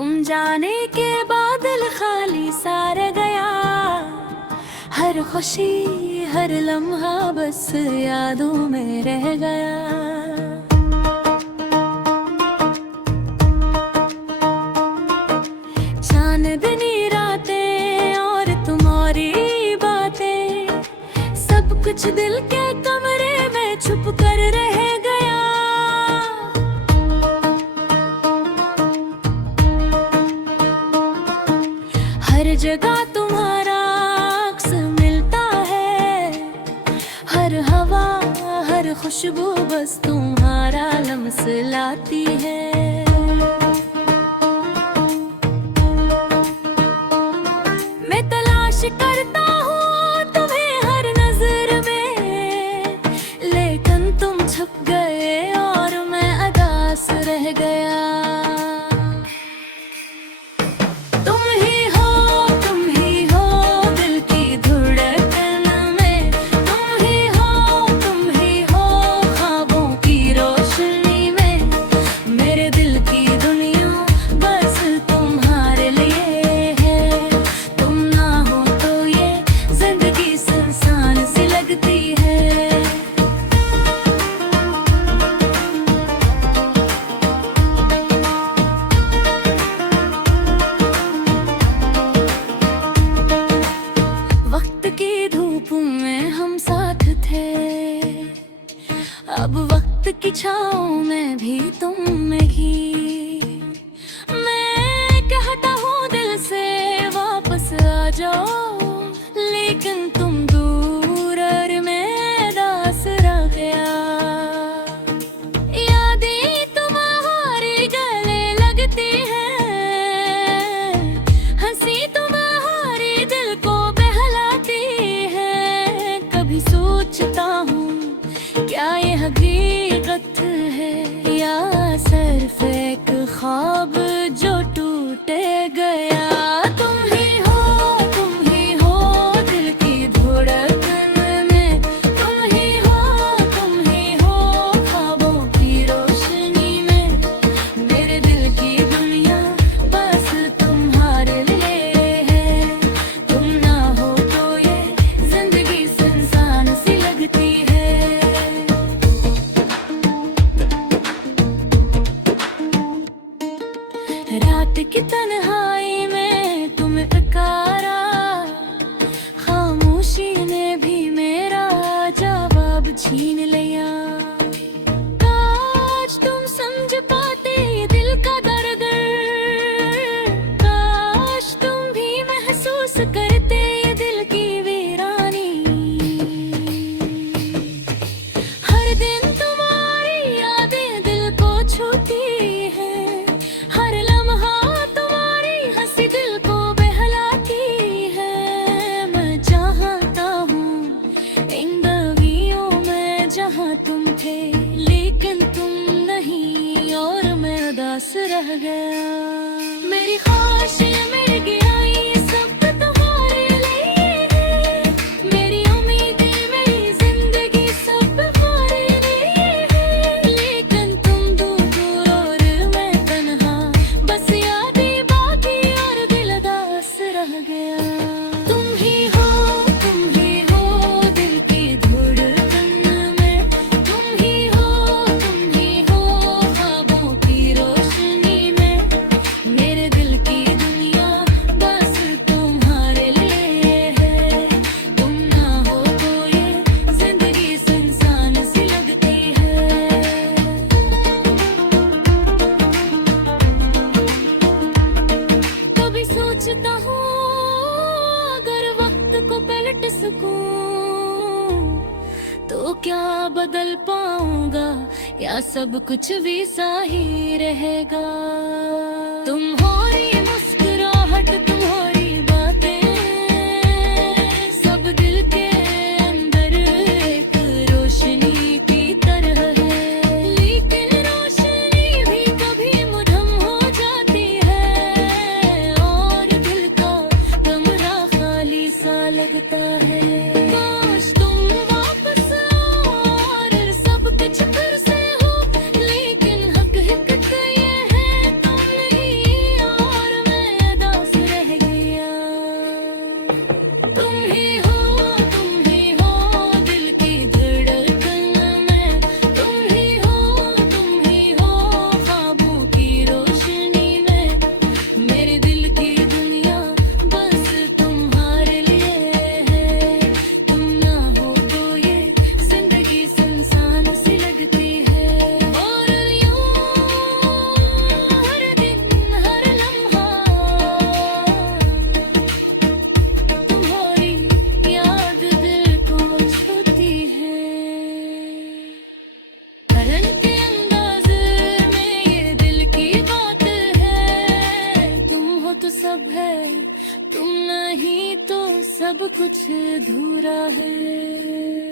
तुम जाने के बादल खाली सा रह गया। हर खुशी हर लम्हा बस यादों में रह गया। चांदनी रातें और तुम्हारी बातें, सब कुछ दिल के कमरे में छुप कर रह गया। हर जगह तुम्हारा अक्स मिलता है, हर हवा हर खुशबू बस तुम्हारा लम्स लाती है। मैं तलाश करता हूँ तुम्हें हर नजर में, लेकिन तुम छुप गए और मैं अदास रह गया। अब वक्त की छाँव में भी तुम में ही, मैं कहता हूँ दिल से वापस आ जाओ, लेकिन तुम दूर और मैं दास रह गया। यादें तुम्हारे गले लगती हैं, हंसी तुम्हारे दिल को बहलाती है। कभी सोचता हूँ क्या ये हकीकत है या सिर्फ एक ख्वाब जो टूटे गया। तुम ही हो दिल की धड़कन में, तुम ही हो ख्वाबों की रोशनी में। मेरे दिल की दुनिया बस तुम्हारे लिए है, तुम ना हो तो ये जिंदगी सुनसान सी लगती है। रात की तन्हाई में तुम्हें पुकारा, खामोशी ने भी मेरा जवाब छीन लिया। काश तुम समझ पाते दिल का दर्द, काश तुम भी महसूस करते ये दिल की वीरानी। हर दिन तुम्हारी यादें दिल को छूती है, हर लम्हा तुम्हारी हंसी दिल को बहलाती है। मैं चाहता हूँ इन दवियों में जहाँ तुम थे, लेकिन तुम नहीं और मैं उदास रह गया। मेरी ख्वाहिशें मेरी गिराई सब तुम्हारे लिए है, मेरी उम्मीदें मेरी जिंदगी सब तुम्हारे लिए है। लेकिन तुम दूर और मैं तन्हा, बस यादें बाकी और दिल उदास रह गया। तुम ही हो दिल की धड़कन में, तुम ही हो ख्वाबों की रोशनी में। मेरे दिल की दुनिया बस तुम्हारे लिए है, तुम ना हो तो ये जिंदगी सुनसान सी लगती है। कभी सोचता हूँ अगर वक्त को पलट सकूं तो क्या बदल पाऊंगा या सब कुछ वैसा ही रहेगा। तुम्हारी मुस्कुराहट तुम्हारी बातें सब दिल के अंदर एक रोशनी की तरह है, लेकिन रोशनी भी कभी मुधम हो जाती है और दिल का कमरा खाली सा लगता है। काश तुम वापस आओ और सब कुछ फिर से हो, लेकिन हकीकत ये है तुम सब कुछ अधूरा है।